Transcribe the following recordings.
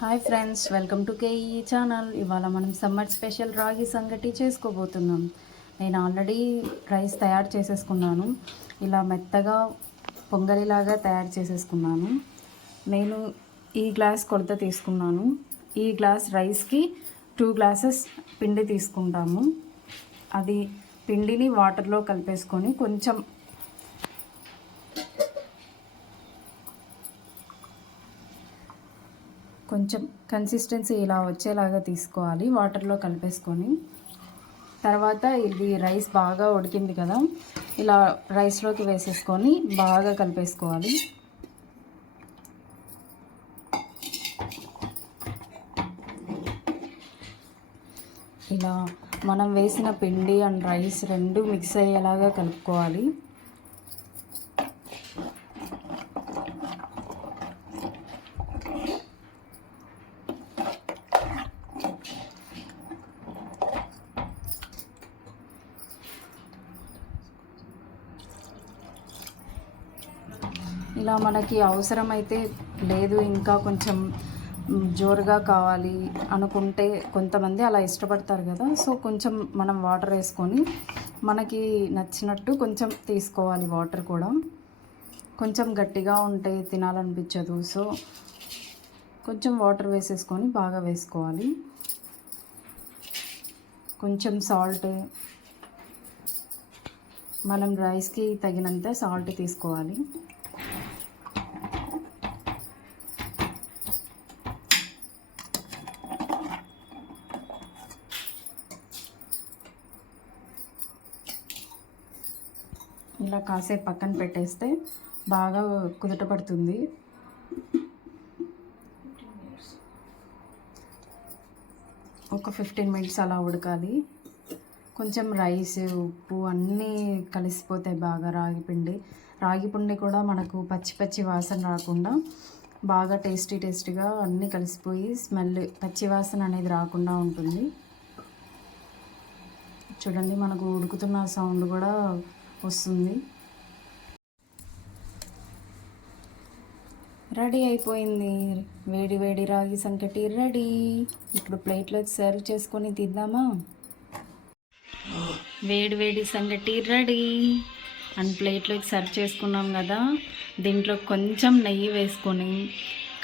Hi friends, welcome to K E channel. ఇవాళ మనం summer special రాగి సంగటి చేసుకోబోతున్నాం. నేను ఆల్రెడీ రైస్ తయారు చేసేసుకున్నాను. ఇలా మెత్తగా పొంగలిలాగా తయారు చేసేసుకున్నాను. నేను ఈ గ్లాస్ కొలత తీసుకున్నాను. ఈ గ్లాస్ రైస్కి 2 గ్లాసెస్ పిండి తీసుకుంటాము. అది పిండిని వాటర్లో కలిపేసుకొని కొంచెం కన్సిస్టెన్సీ ఇలా వచ్చేలాగా తీసుకోవాలి. వాటర్లో కలిపేసుకొని తర్వాత ఇది రైస్ బాగా ఉడికింది కదా, ఇలా రైస్లోకి వేసేసుకొని బాగా కలిపేసుకోవాలి. ఇలా మనం వేసిన పిండి అండ్ రైస్ రెండు మిక్స్ అయ్యేలాగా కలుపుకోవాలి. ఇలా మనకి అవసరమైతే లేదు ఇంకా కొంచెం జోరుగా కావాలి అనుకుంటే కొంతమంది అలా ఇష్టపడతారు కదా, సో కొంచెం మనం వాటర్ వేసుకొని మనకి నచ్చినట్టు కొంచెం తీసుకోవాలి. వాటర్ కూడా కొంచెం గట్టిగా ఉంటే తినాలనిపించదు, సో కొంచెం వాటర్ వేసేసుకొని బాగా వేసుకోవాలి. కొంచెం సాల్ట్, మనం రైస్కి తగినంత సాల్ట్ తీసుకోవాలి. ఇలా కాసేపు పక్కన పెట్టేస్తే బాగా కుదుట పడుతుంది. ఒక 15 మినిట్స్ అలా ఉడకాలి. కొంచెం రైస్, ఉప్పు అన్నీ కలిసిపోతాయి బాగా. రాగి పిండి కూడా మనకు పచ్చి వాసన రాకుండా బాగా టేస్టీగా అన్నీ కలిసిపోయి స్మెల్, పచ్చి వాసన అనేది రాకుండా ఉంటుంది. చూడండి, మనకు ఉడుకుతున్న సౌండ్ కూడా వస్తుంది. రెడీ అయిపోయింది. వేడి రాగి సంకటి రెడీ. ఇప్పుడు ప్లేట్లోకి సర్వ్ చేసుకొని తిద్దామా? వేడి సంగటి రెడీ అండ్ ప్లేట్లోకి సర్వ్ చేసుకున్నాం కదా. దీంట్లో కొంచెం నెయ్యి వేసుకొని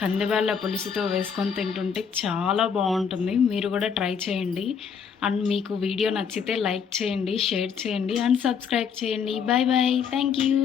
కందిబ్యాళ్ళ పులుసుతో వేసుకొని తింటుంటే చాలా బాగుంటుంది. మీరు కూడా ట్రై చేయండి. అండ్ మీకు వీడియో నచ్చితే లైక్ చేయండి, షేర్ చేయండి అండ్ సబ్స్క్రైబ్ చేయండి. బాయ్. Thank you.